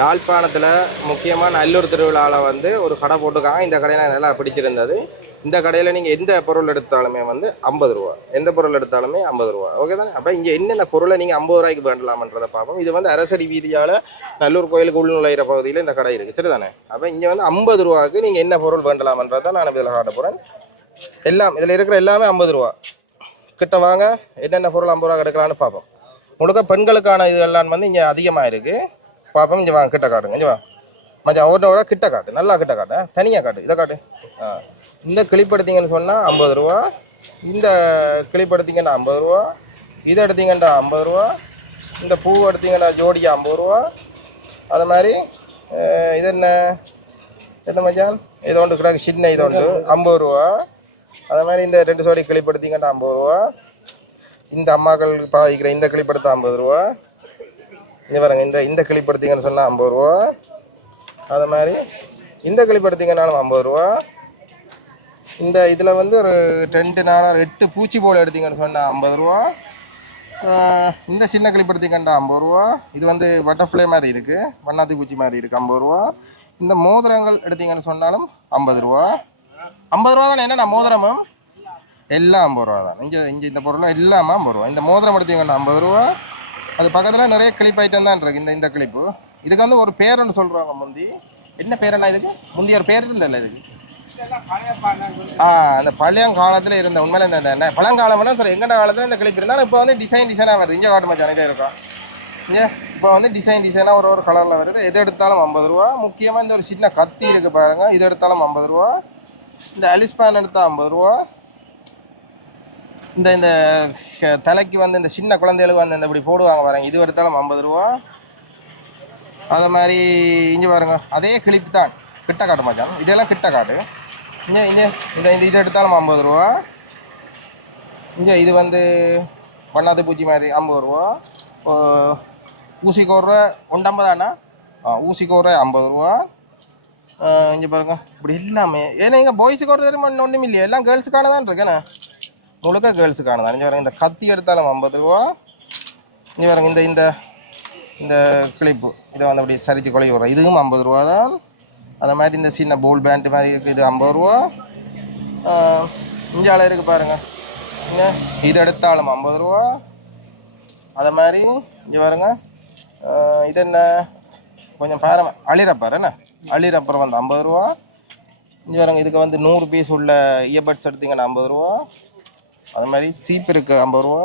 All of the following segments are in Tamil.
யாழ்ப்பாணத்தில் முக்கியமாக நல்லூர் திருவிழாவில் வந்து ஒரு கடை போட்டுருக்காங்க. இந்த கடையில் நல்லா பிடிச்சிருந்தது. இந்த கடையில் நீங்கள் எந்த பொருள் எடுத்தாலுமே வந்து ஐம்பது ரூபா. எந்த பொருள் எடுத்தாலுமே ஐம்பது ரூபா. ஓகே தானே? அப்போ இங்கே என்னென்ன பொருளை நீங்கள் ஐம்பது ரூபாய்க்கு வேண்டலாமன்றதை பார்ப்போம். இது வந்து அரசடி வீதியால் நல்லூர் கோயிலுக்கு உள்நுழையிற பகுதியில் இந்த கடை இருக்குது சரி தானே அப்போ இங்கே வந்து ஐம்பது ரூபாவுக்கு நீங்கள் என்ன பொருள் வேண்டலாமன்றதை நான் இதில் காட்ட போகிறேன் எல்லாம் இதில் இருக்கிற எல்லாமே ஐம்பது ரூபா. கிட்ட வாங்க என்னென்ன பொருள் ஐம்பது ரூபா எடுக்கலான்னு பார்ப்போம். முழுக்க பெண்களுக்கான இது எல்லாம் வந்து இங்கே அதிகமாக இருக்குது பார்ப்போம் இங்கே வாங்க கிட்ட காட்டுங்க இங்கே வா. மச்சான் ஒன்றோட கிட்ட காட்டு நல்லா கிட்ட காட்டு தனியாக காட்டு இதை காட்டு. ஆ இந்த கிளிப் எடுத்தீங்கன்னு சொன்னால் ஐம்பது ரூபா இந்த கிளிப் எடுத்தீங்கன்னா ஐம்பது ரூபா இதை எடுத்தீங்கன்னா ஐம்பது ரூபா இந்த பூ எடுத்தீங்கன்னா ஜோடியா ஐம்பது ரூபா அது மாதிரி இது என்ன என்ன மச்சான் இது ஒன்று கிடக்கு சின்ன இது ஒன்று ஐம்பது ரூபா. அது மாதிரி இந்த ரெண்டு சோடி கிளிப் எடுத்தீங்கன்னா ஐம்பது ரூபா. இந்த அம்மாக்கள் பாதிக்கிற இந்த கிளிப் எடுத்தால் ஐம்பது ரூபா. இங்கே பாருங்கள் இந்த இந்த கிளிப் எடுத்தீங்கன்னு சொன்னால் ஐம்பது ரூபா. அது மாதிரி இந்த கிளிப் எடுத்தீங்கன்னாலும் ஐம்பது ரூபா. இந்த இதில் வந்து ஒரு ரெண்டு நாலு எட்டு பூச்சி போல் எடுத்தீங்கன்னு சொன்னால் ஐம்பது ரூபா. இந்த சின்ன கிளிப் எடுத்தீங்கன்னா ஐம்பது ரூபா. இது வந்து பட்டர்ஃப்ளை மாதிரி இருக்குது வண்ணாத்தி பூச்சி மாதிரி இருக்குது ஐம்பது ரூபா. இந்த மோதிரங்கள் எடுத்தீங்கன்னு சொன்னாலும் ஐம்பது ரூபா. ஐம்பது ரூபா தானே என்னண்ணா மோதிரமும் எல்லாம் ஐம்பது ரூபா தான். இங்கே இங்கே இந்த பொருளும் எல்லாமே ஐம்பது ரூபா. இந்த மோதிரம் எடுத்தீங்கன்னா ஐம்பது ரூபா. அது பக்கத்தில் நிறைய கிளிப் ஐட்டம் தான் இருக்கு. இந்த இந்த கிளிப்பு இதுக்கு வந்து ஒரு பேருன்னு ஒன்று சொல்கிறாங்க முந்தி. என்ன பேரெல்லாம் இதுக்கு? முந்தி ஒரு பேர் இருந்தல்ல இதுக்கு. ஆ அந்த பழையங்காலத்தில் இருந்த உண்மையில இந்த இந்த பழங்காலம்னா சரி எங்கட காலத்தில் இந்த கிளிப் இருந்தாலும் இப்போ வந்து டிசைன் டிசைனாக வருது. இங்கே காட்டு மச்சான் இதே இருக்கும் இங்கே இப்போ வந்து டிசைன் டிசைனாக ஒரு ஒரு கலரில் வருது. எது எடுத்தாலும் ஐம்பது ரூபா. முக்கியமாக இந்த ஒரு சின்ன கத்தி இருக்குது பாருங்கள் இது எடுத்தாலும் ஐம்பது ரூபா. இந்த அலிஸ்பான் எடுத்தால் ஐம்பது ரூபா. இந்த இந்த தலைக்கு வந்து இந்த சின்ன குழந்தைகளுக்கு வந்து இந்த இப்படி போடுவாங்க பாருங்க. இது எடுத்தாலும் ஐம்பது ரூபா. அதை மாதிரி இங்கே பாருங்க. அதே கிளிப்பு தான். கிட்ட காட்டு மச்சான். இதெல்லாம் கிட்ட காடு இங்கே இங்கே இதை இந்த இது எடுத்தாலும் ஐம்பது ரூபா. இங்கே இது வந்து வண்ணாத்து பூச்சி மாதிரி ஐம்பது ரூபா. ஊசி கோர்ற ஒண்டம்பதாண்ணா ஆ ஊசி கோடுற ஐம்பது ரூபா. இங்கே பாருங்க. இப்படி எல்லாமே. ஏன்னா இங்கே பாய்ஸுக்கு ஒரு தெரியுமா ஒன்றும் இல்லையா எல்லாம் கேர்ள்ஸுக்கான தான் இருக்கேண்ணே முழுக்க கேர்ள்ஸுக்கானதான் இங்கே இந்த கத்தி எடுத்தாலும் ஐம்பது ரூபா. இங்கே பாருங்க இந்த இந்த இந்த கிளிப்பு இதை வந்து அப்படி சரிச்சு கொலை விடுறோம் இதுவும் ஐம்பது ரூபா தான். அதை மாதிரி இந்த சின்ன போல் பேண்ட் மாதிரி இருக்குது இது ஐம்பது ரூபா. இஞ்சால இருக்குது பாருங்கள் இங்கே இது எடுத்தாலும் ஐம்பது ரூபா. அதை மாதிரி இங்கே பாருங்க. இது என்ன? கொஞ்சம் பாருங்க அழிரப்பர் என்ன? அழிரப்பர் வந்து ஐம்பது ரூபா. இங்கே பாருங்க இதுக்கு வந்து நூறு பீஸ் உள்ள இயர்பட்ஸ் எடுத்தீங்கன்னா ஐம்பது ரூபா. அது மாதிரி சீப் இருக்குது ஐம்பது ரூபா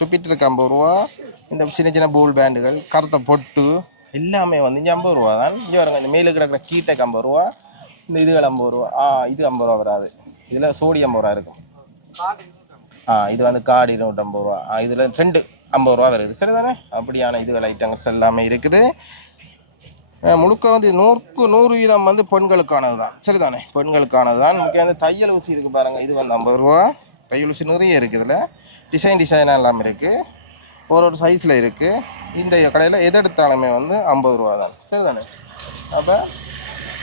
டுபிட் இருக்கு ஐம்பது ரூபா. இந்த சின்ன சின்ன பூல் பேண்டுகள் கருத்த பொட்டு எல்லாமே வந்து இங்கே ஐம்பது ரூபா தான். இங்கே வருங்க இந்த மேலே கிடக்கிற கீட்டைக்கு ஐம்பது ரூபா இந்த இதுகள் ஐம்பது ரூபா. ஆ இது ஐம்பது ரூபா வராது. இதில் சோடி ஐம்பது ரூபா இருக்கும். ஆ இது வந்து காடி நூற்றம்பது ரூபா. இதில் ரெண்டு ஐம்பது ரூபா வருது. சரிதானே? அப்படியான இதுகள் ஐட்டங்கள்ஸ் எல்லாமே இருக்குது. முழுக்க வந்து நூறுக்கு நூறு வீதம் வந்து பெண்களுக்கானது தான் சரிதானே? பெண்களுக்கானது தான் முக்கியம் வந்து தையல் ஊசி இருக்குது பாருங்கள் இது வந்து ஐம்பது ரூபா. தையல் ஊசி நிறைய இருக்குது இதில். டிசைன் டிசைனாக எல்லாமே இருக்குது ஒரு ஒரு சைஸில் இருக்குது இந்த கடையில் எது எடுத்தாலுமே வந்து ஐம்பது ரூபா தான். சரிதானே? அப்போ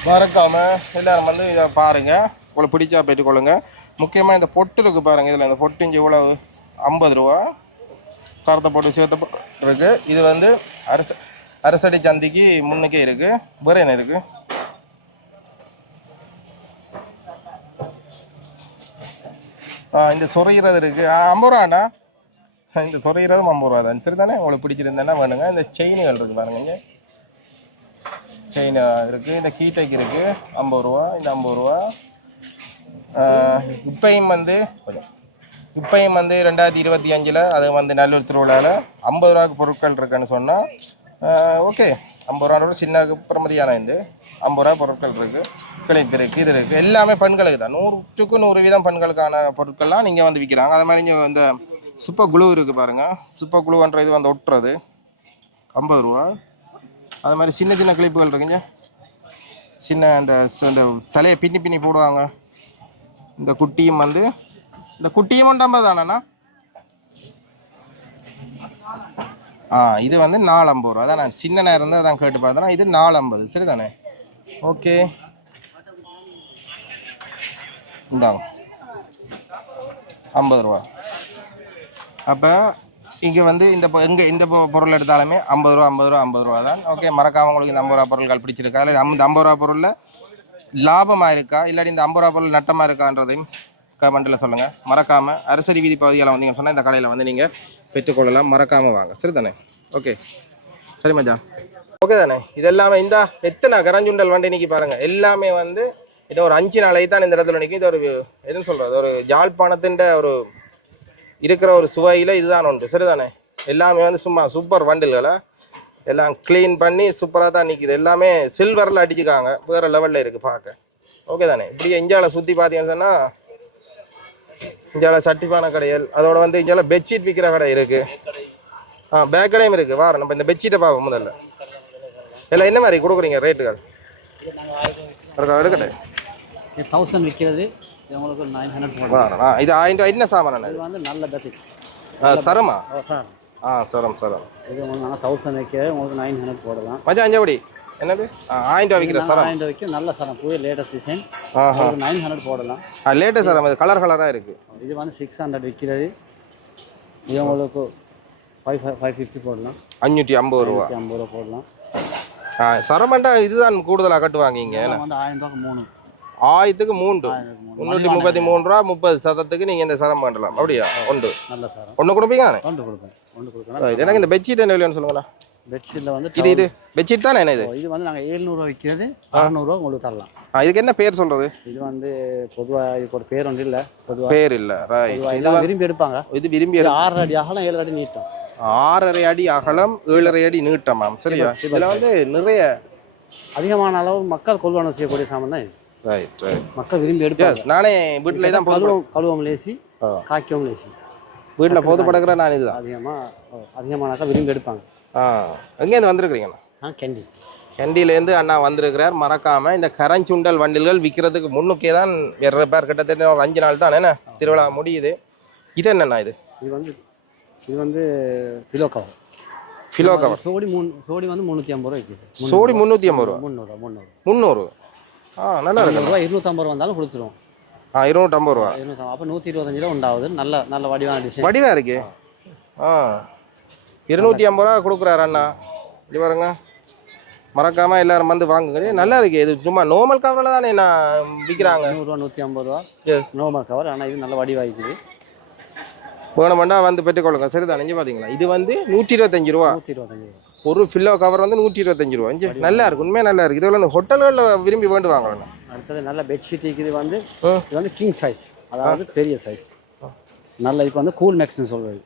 மறக்காமல் எல்லோரும் வந்து இதை பாருங்கள் உங்களுக்கு பிடிச்சா பெற்றுக்கொள்ளுங்க முக்கியமாக இந்த பொட்டு இருக்குது பாருங்கள் இதில் இந்த பொட்டு இஞ்சி இவ்வளவு ஐம்பது ரூபா. கருத்தை போட்டு சேர்த்த போட்டு இருக்குது இது வந்து அரச அரசடி சந்திக்கு முன்னுக்கே இருக்குது வேறு என்ன இருக்குது இந்த சொரைகிறது இருக்குது ஐம்பது ரூபாண்ணா இந்த சொரைகிறதும் ஐம்பது ரூபா தான் சரி தானே உங்களுக்கு பிடிச்சிருந்தேன்னா வேணுங்க. இந்த செயின்கள் இருக்குது பாருங்க இங்கே. செயின் இருக்குது இந்த கீட்டைக்கு இருக்குது ஐம்பது ரூபா. இந்த ஐம்பது ரூபா. இப்பையும் வந்து கொஞ்சம். இப்பையும் வந்து ரெண்டாயிரத்தி இருபத்தி அஞ்சில் அது வந்து நல்லூர் திருவிழாவில் ஐம்பது ரூபாய்க்கு பொருட்கள் இருக்குன்னு சொன்னால் ஓகே. ஐம்பது ரூபா சின்ன பிரமதியான இது. ஐம்பது ரூபா பொருட்கள் இருக்குது கிளிப் இருக்குது இது இருக்குது எல்லாமே பெண்களுக்கு தான். நூற்றுக்கு நூறு வீதம் பெண்களுக்கான பொருட்கள்லாம் நீங்கள் வந்து விற்கிறாங்க அது மாதிரி இங்கே இந்த சுப்ப குழு இருக்குது பாருங்கள் சுப்ப குழுன்ற இது வந்து ஒட்டுறது. ஐம்பது ரூபா. அது மாதிரி சின்ன சின்ன கிளிப்புகள் இருக்குங்க. சின்ன இந்த இந்த தலையை பின்னி பின்னி போடுவாங்க. இந்த குட்டியும் வந்து இந்த குட்டியும் ஐம்பது தானேண்ணா ஆ இது வந்து நாலு ஐம்பது ரூபா. அதான் நான் சின்ன நேரம் தான் அதான் கேட்டு பார்த்தேன்னா இது நாலு ஐம்பது. சரி தானே ஓகே. இந்தாங்க. ஐம்பது ரூபா. அப்போ இங்கே வந்து இந்த எங்கே இந்த பொ- பொருள் எடுத்தாலுமே ஐம்பது ரூபா ஐம்பது ரூபா ஐம்பது ரூபா தான். ஓகே மறக்காம உங்களுக்கு இந்த ஐம்பது ரூபா பொருள்கள் பிடிச்சிருக்கா? இல்லை அந்த ஐம்பது ரூபா பொருளில் லாபமாக இருக்கா? இல்லாட்டி இந்த ஐம்பது ரூபா பொருள் நட்டமாக இருக்கான்றதையும் கமெண்ட்டில் சொல்லுங்கள் மறக்காமல் அரசடி வீதி பகுதியில் வந்தீங்கன்னு சொன்னால் இந்த கடையில் வந்து நீங்கள் பெற்றுக்கொள்ளலாம். மறக்காமல் வாங்க. சரி தானே ஓகே. சரி மஜா ஓகே தானே இது எல்லாமே இந்த எத்தனை கரஞ்சுண்டல் வண்டி இன்னைக்கு பாருங்க. எல்லாமே வந்து இன்னும் ஒரு அஞ்சு நாளைக்கு தான் இந்த இடத்துல நிற்கும் இது ஒரு என்ன சொல்கிறது ஒரு ஜாழ்ப்பாணத்தின் ஒரு இருக்கிற ஒரு சுவையில் இதுதான் உண்டு. சரிதானே? எல்லாமே வந்து சும்மா சூப்பர் வண்டில்களை? எல்லாம் க்ளீன் பண்ணி சூப்பராக தான் நிற்கிது எல்லாமே சில்வரில் அடிச்சுக்காங்க. வேறு லெவலில் இருக்குது பார்க்க ஓகே தானே இப்படி இந்தியாவில் சுற்றி பார்த்தீங்கன்னு சொன்னால் இந்தியாவில் சட்டிப்பான கடைகள் அதோட வந்து இந்தியாவில் பெட்ஷீட் விற்கிற கடை இருக்குது ஆ பேக் கடையும் இருக்குது வாரம் நம்ம இந்த பெட்ஷீட்டை பார்ப்போம் முதல்ல. எல்லாம் என்ன மாதிரி கொடுக்குறீங்க ரேட்டுகள் எடுக்கட்டே. தௌசண்ட் விற்கிறது இது உங்களுக்கு நைன் ஹண்ட்ரட் இது ஆயிரம் ரூபாய் என்ன சாமான் இது? வந்து நல்ல ஆ சரமா? சார். ஆ சரம் சரம். இது உங்களுக்கு தௌசண்ட் வைக்கிறது உங்களுக்கு நைன் ஹண்ட்ரட் போடலாம். மச்சான் அஞ்சபடி என்னது? ஆயிரம் ரூபாய் விற்கிற சரம். ஆயிரம் வைக்க நல்ல சரம். புதிய லேட்டஸ்ட் டிசைன் நைன் ஹண்ட்ரட் போடலாம். ஆ லேட்டஸ்ட் சரம் இது கலர் கலராக இருக்குது இது வந்து சிக்ஸ் ஹண்ட்ரட் விற்கிறது இது உங்களுக்கு ஃபைவ் ஃபைவ் ஃபிஃப்டி போடலாம். அஞ்சூற்றி ஐம்பது ரூபா. ஐம்பது ரூபா போடலாம். சரமண்டா இதுதான் கூடுதலாக கட்டுவாங்க இங்கே இதெல்லாம் வந்து ஆயிரம் ரூபாய்க்கு மூணு. ஆயிரத்துக்கு மூன்று. முந்நூற்றி முப்பத்தி மூணு ரூபா முப்பது சதத்துக்கு நீங்கள் இந்த சரம் பண்ணலாம் அப்படியா? ஒன்று. நல்ல சரம். ஒன்று கொடுப்பீங்க கொண்டு கொடுப்பேன். கொண்டு கொடுக்கலாம் எனக்கு இந்த பெட்ஷீட் என்ன விலைன்னு சொல்லுங்களா பெட்ஷீட்டில் வந்து இது இது. பெட்ஷீட் தானே என்ன இது? இது வந்து நாங்கள் ஏழ்நூறுவா விற்கிறது அறநூறுவா உங்களுக்கு தரலாம். இதுக்கு என்ன பேர் சொல்கிறது இது வந்து பொதுவாக இதுக்கு ஒரு பேர் ஒன்று இல்லை பொதுவாக பேர் இல்லை. இது விரும்பி எடுப்பாங்க. இது விரும்பி ஆறரை அடி அகலம் ஏழு அடி நீட்டம். ஆறரை அடி அகலம் ஏழரை அடி நீட்டமாம் சரியா? இதில் வந்து நிறைய அதிகமான அளவு மக்கள் கொள்வனம் செய்யக்கூடிய சாமான் தான் ரைட் ரைட் மக்கள் விரும்பி எடுப்பாங்க. நானே வீட்டில் தான் கழுவம் கழுவம் லேசி ஆ. காய்க்கவும் லேசி. வீட்டில் போது படுக்கிற நான் இதுதான். அதிகமாக அதிகமானாக்கா விரும்பி எடுப்பாங்க. ஆ. எங்கேருந்து வந்திருக்கிறீங்கண்ணா ஆ கேண்டி. கண்டியிலேருந்து அண்ணா வந்திருக்கிறார். மறக்காம இந்த கரஞ்சுண்டல் வண்டில்கள் விற்கிறதுக்கு முன்னுக்கே தான் வேற பேர் கிட்டத்தட்ட ஒரு அஞ்சு நாள் தான் என்ன? திருவிழா முடியுது. இது என்னண்ணா இது? இது வந்து இது வந்து கிலோ கவர் ஃபிலோ கவர் சோடி மூணு சோடி வந்து முந்நூற்றி ஐம்பது ரூபா விற்கிது சோடி முந்நூற்றி ஐம்பது ரூபா? முந்நூறுவா முந்நூறு முந்நூறு ஆ நல்லா இருக்கு ரூபா இருநூற்றம்பது ரூபா வந்தாலும் கொடுத்துருவோம். ஆ இருநூற்றம்பது ரூபா. இருநூற்றம்பது அப்போ நூற்றி இருபத்தஞ்சு ரூபா உண்டாகுது. நல்ல நல்ல வடிவான டிசைன் வடிவா இருக்கு? ஆ. இருநூற்றி ஐம்பது ரூபா கொடுக்குறாரு அண்ணா. இது பாருங்க. மறக்காம எல்லாரும் வந்து வாங்குங்க. நல்லா இருக்கு. இது சும்மா நார்மல் கவரில் தானே நான் விற்கிறாங்க நூறுரூவா நூற்றி ஐம்பது ரூபா. எஸ் நோமா கவர் ஆனால் இது நல்ல வடிவாகிக்குது வேணுமெண்டா வந்து பெற்றுக்கொள்ளுங்க. சரிதான்? இங்கே பார்த்தீங்களா இது வந்து நூற்றி இருபத்தஞ்சு ரூபா. நூற்றி இருபத்தஞ்சு ரூபா ஒரு ஃபில்லோ கவர் வந்து நூற்றி இருபத்தஞ்சு ரூபா. இஞ்சி நல்லா இருக்கு. உண்மையாக நல்லா இருக்கு. இதுல இந்த ஹோட்டல்களில் விரும்பி வேண்டு வாங்கலாம் அடுத்தது நல்ல பெட்ஷீட் இது வந்து. இது வந்து கிங் சைஸ் அதாவது பெரிய சைஸ் நல்ல இதுக்கு வந்து கூல் மேக்ஸ்னு சொல்கிறது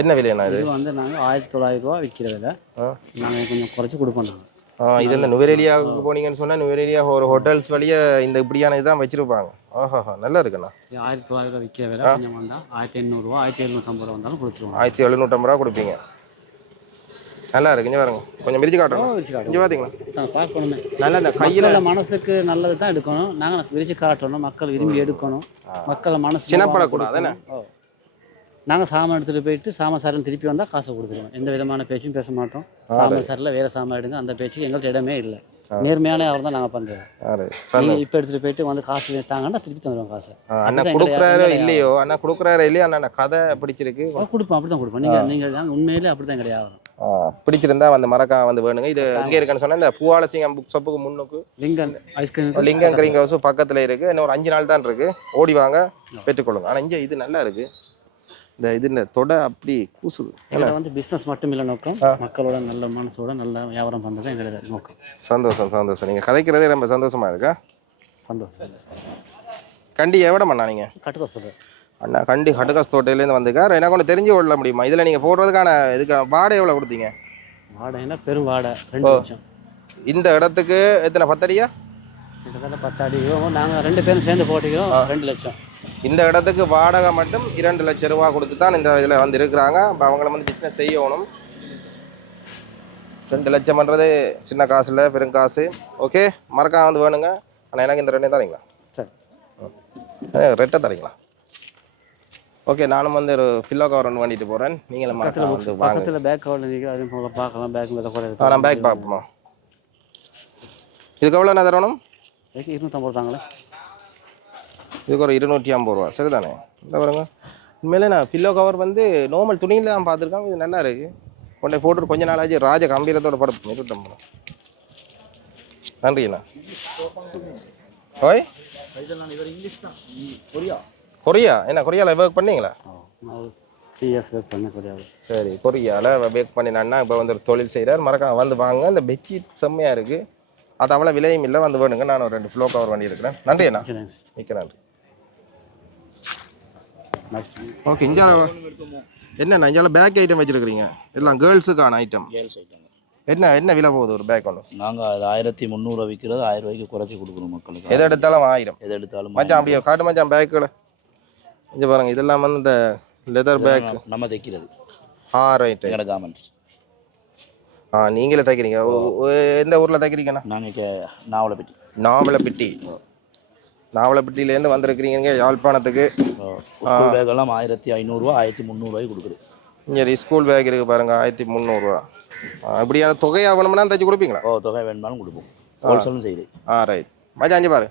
என்ன விலைண்ணா இது? இது வந்து நாங்கள் ஆயிரத்தி தொள்ளாயிரம் ரூபா விற்கிற விலை. நாங்கள் கொஞ்சம் குறைச்சி கொடுப்போம் நாங்கள் இது இந்த நுவரெலியாவுக்கு போனீங்கன்னு சொன்னால் நுவரெலியா ஒரு ஹோட்டல்ஸ் வழியே இந்த இப்படியான இதுதான் வச்சிருப்பாங்க. ஆஹா நல்லா இருக்குண்ணா ஆயிரத்தி தொள்ளாயிரம் ரூபா விற்கிற விலை கொஞ்சம் வந்தால் ஆயிரத்தி எண்ணூறுரூவா ஆயிரத்தி எழுநூற்றம்பது ரூபா வந்தாலும் கொடுத்துருவோம். ஆயிரத்தி எழுநூற்றம்பது ரூபா கொடுப்பீங்க. நல்லா இருக்கு இங்கே பாருங்க. கொஞ்சம் மிரிச்சு காட்டுறோம் இங்கே பார்த்தீங்களா பார்க்கணுமே. நல்லா இந்த கையில் மனசுக்கு நல்லது தான் எடுக்கணும். நாங்கள் விரிச்சு காட்டணும் மக்கள் விரும்பி எடுக்கணும். மக்கள் மனசு சின்னப்படக்கூடாது என்ன நாங்கள் சாமான் எடுத்துகிட்டு போயிட்டு சாமான் சாரில் திருப்பி வந்தால் காசை கொடுத்துருவோம். எந்த விதமான பேச்சும் பேச மாட்டோம். சாமான் சாரில் வேறு சாமான் எடுங்க அந்த பேச்சுக்கு எங்கள்கிட்ட இடமே இல்லை. நேர்மையான அவர் தான் நாங்கள் பண்ணுறோம் இப்போ எடுத்துகிட்டு போயிட்டு வந்து காசு தாங்கன்னா திருப்பி தந்துடுவோம் காசை. அண்ணா கொடுக்குறாரோ இல்லையோ? அண்ணா கொடுக்குறாரோ இல்லையோ? அண்ணா கதை பிடிச்சிருக்கு. கொடுப்போம் அப்படி தான் கொடுப்போம் நீங்கள் நீங்கள் நாங்கள் உண்மையிலே அப்படி தான் கிடையாது பிடிச்சிருந்தா வந்து மறக்காம வந்து வேணுங்க. இது எங்கே இருக்குன்னு சொன்னா இந்த பூவாலசிங்கம் புக் ஷாப்புக்கு முன்னுக்கு லிங்கன் ஐஸ்கிரீம் லிங்கம் கிரீங் ஹவுஸும் பக்கத்துல இருக்கு. இன்னும் ஒரு அஞ்சு நாள் தான் இருக்கு. ஓடி வாங்க பெற்றுக்கொள்ளுங்க. ஆனா இங்க இது நல்லா இருக்கு. இந்த இது இந்த தொடை அப்படி கூசுது. எங்களை வந்து பிஸ்னஸ் மட்டும் இல்லை நோக்கம். மக்களோட நல்ல மனசோட நல்ல வியாபாரம் பண்ணுறது எங்களோட நோக்கம். சந்தோஷம் சந்தோஷம். நீங்க கதைக்கிறதே ரொம்ப சந்தோஷமா இருக்கா? சந்தோஷம். கண்டி எவ்வளோ அண்ணா நீங்க? கட்டுக்க சொல்கிறேன் அண்ணா கண்டி ஹட்டுகாஸ் தோட்டையிலேருந்து வந்துக்கார் எனக்கு ஒன்று தெரிஞ்சு கொள்ள முடியுமா? இதுல நீங்க போடுறதுக்கான இதுக்கான வாடகை எவ்வளவு கொடுத்தீங்க? வாடகைன்னா பெரும் வாடகை ரெண்டு லட்சம். இந்த இடத்துக்கு எத்தனை பத்தடியா? கிட்டத்தட்ட பத்தாடி. நாங்கள் ரெண்டு பேரும் சேர்ந்து போட்டிக்கிறோம் ரெண்டு லட்சம். இந்த இடத்துக்கு வாடகை மட்டும் இரண்டு லட்சம் ரூபா கொடுத்து தான் இந்த இதில் வந்து இருக்கிறாங்க அப்போ அவங்கள வந்து பிஸ்னஸ் செய்யணும். ரெண்டு லட்சம்ன்றது சின்ன காசு இல்லை பெருங்காசு ஓகே மறக்காம வந்து வேணுங்க. ஆனால் எனக்கு இந்த ரெண்டே தரீங்களா? சரி. ரெட்டை தரீங்களா? ஓகே நானும் வந்து ஒரு ஃபில்லோ கவர் ஒன்று பண்ணிட்டு போகிறேன் நீங்களும் மறக்காம வந்து பக்கத்தில் பேக் கவரில் நிற்கிது அதையும் போல பார்க்கலாம் பேக் மேலே கூட நான் பேக் பார்ப்போமா? இதுக்கு எவ்வளோ என்ன தரணும் இருநூற்றம்பது தாங்களே. இதுக்கு ஒரு இருநூற்றி ஐம்பது ரூபா. சரிதானே? இந்த பாருங்க. உண்மையிலே நான் பில்லோ கவர் வந்து நார்மல் துணியில் தான் பார்த்துருக்கேன் இது நல்லா இருக்கு. கொண்டே போட்டு கொஞ்ச நாள் ஆச்சு. ராஜ கம்பீரத்தோட படம் நிறுத்தம் நன்றிண்ணா. ஓய். கொரியா? என்ன கொரியாவில் ஒர்க் பண்ணீங்களா? சரி கொரியாவில் பேக் பண்ணினான்னா இப்போ வந்து ஒரு தொழில் செய்கிறார் மறக்காம வந்து வாங்க இந்த பெட்ஷீட் செம்மையாக இருக்குது அது அவ்வளோ விலையும் இல்லை. வந்து வேணுங்க. நான் ஒரு ரெண்டு ஃப்ளோ கவர் பண்ணி இருக்கிறேன் நன்றி. அண்ணா மிக்க நன்றி. ஓகே இந்தியா என்ன இந்தியால பேக் ஐட்டம் வச்சிருக்கிறீங்க? எல்லாம் கேர்ள்ஸுக்கான ஐட்டம் என்ன என்ன விலை போகுது ஒரு பேக் ஒன்று நாங்கள் அது ஆயிரத்தி முந்நூறுவா விற்கிறது ஆயிரம் ரூபாய்க்கு குறைச்சி கொடுக்குறோம் மக்களுக்கு. எதை எடுத்தாலும் ஆயிரம். எது எடுத்தாலும் மச்சான் அப்படியே காட்டு மச்சான் பேக்குல இங்கே பாருங்க இதெல்லாம் வந்து இந்த லெதர் பேக் நம்ம- தைக்கிறது. ஆ ரைட் எங்களோட கார்மெண்ட்ஸ் ஆ நீங்களே தைக்கிறீங்க. எந்த ஊரில் தைக்கிறீங்கண்ணா? நாங்கள் நாவலப்பட்டி. நாவலப்பிட்டி. நாவலப்பிட்டியிலேருந்து வந்திருக்கிறீங்க யாழ்ப்பாணத்துக்கு. ஸ்கூல் பேக் எல்லாம் ஆயிரத்தி ஐநூறுரூவா ஆயிரத்தி முந்நூறுவாய்க்கு கொடுக்குது. இங்கே ஸ்கூல் பேக் இருக்குது பாருங்க ஆயிரத்தி முந்நூறுரூவா இப்படியான தொகை ஆகணும்னா தைச்சு கொடுப்பீங்களா? ஓ தொகை வேணுமாலும் கொடுப்போம். ஹோல்சேலும் செய்யுது ஆ ரைட் மச்சான் அஞ்சு பாரு.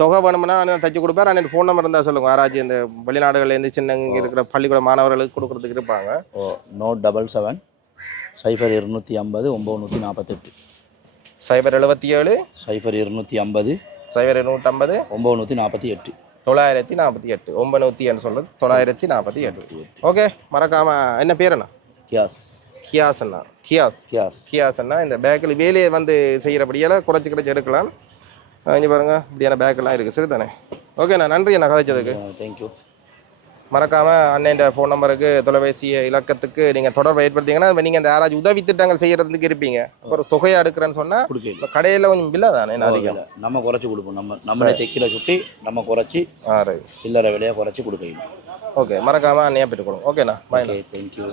தொகை வேணும்னா நான் தைச்சு கொடுப்பேன் அன்னைக்கு ஃபோன் நம்பர் இருந்தால் சொல்லுங்கள் யாராச்சும் இந்த வெளிநாடுகள்லேருந்து சின்ன இங்கே இருக்கிற பள்ளிக்கூட மாணவர்களுக்கு கொடுக்குறதுக்கு இருப்பாங்க. Oh note double seven cipher இருநூற்றி ஐம்பது ஒம்பது நூற்றி நாற்பத்தெட்டு சைபர் எழுபத்தி ஏழு. சைஃபர் இருநூற்றி ஐம்பது சைபர் இருநூற்றம்பது ஒம்பது நூற்றி நாற்பத்தி எட்டு. தொள்ளாயிரத்தி நாற்பத்தி எட்டு. ஒன்பநூற்றி என்று சொல்கிறது தொள்ளாயிரத்தி நாற்பத்தி எட்டு. ஓகே மறக்காம என்ன பேர் என்ன கியாஸ். கியாஸ் அண்ணா. கியாஸ். கியாஸ். கியாஸ் அண்ணா இந்த பேக்கில் வேலையை வந்து செய்கிறபடியால் குறைச்சி குறைச்சி எடுக்கலாம். இங்கே பாருங்க இப்படியான பேக்கெல்லாம் இருக்குது சரி தானே ஓகேண்ணா நன்றி அண்ணா கதைச்சதுக்கு. தேங்க்யூ மறக்காம அண்ணன் ஃபோன் நம்பருக்கு தொலைபேசி இலக்கத்துக்கு நீங்கள் தொடர்பு ஏற்படுத்திங்கன்னா நீங்கள் இந்த யாராச்சும் உதவி திட்டங்கள் செய்கிறதுக்கு இருப்பீங்க. ஒரு தொகையை எடுக்கிறேன்னு சொன்னால் இப்போ கடையில் கொஞ்சம் இல்லை தானே என்ன அதிகம்? நம்ம குறைச்சி கொடுப்போம். நம்ம நம்மளே தைக்கிற சுட்டி நம்ம குறைச்சி சில்லறை விலையை குறைச்சி கொடுக்கணும் ஓகே மறக்காம அண்ணையாக பெற்றுக்கொள்ளுங்க ஓகேண்ணா பாய் தேங்க்யூ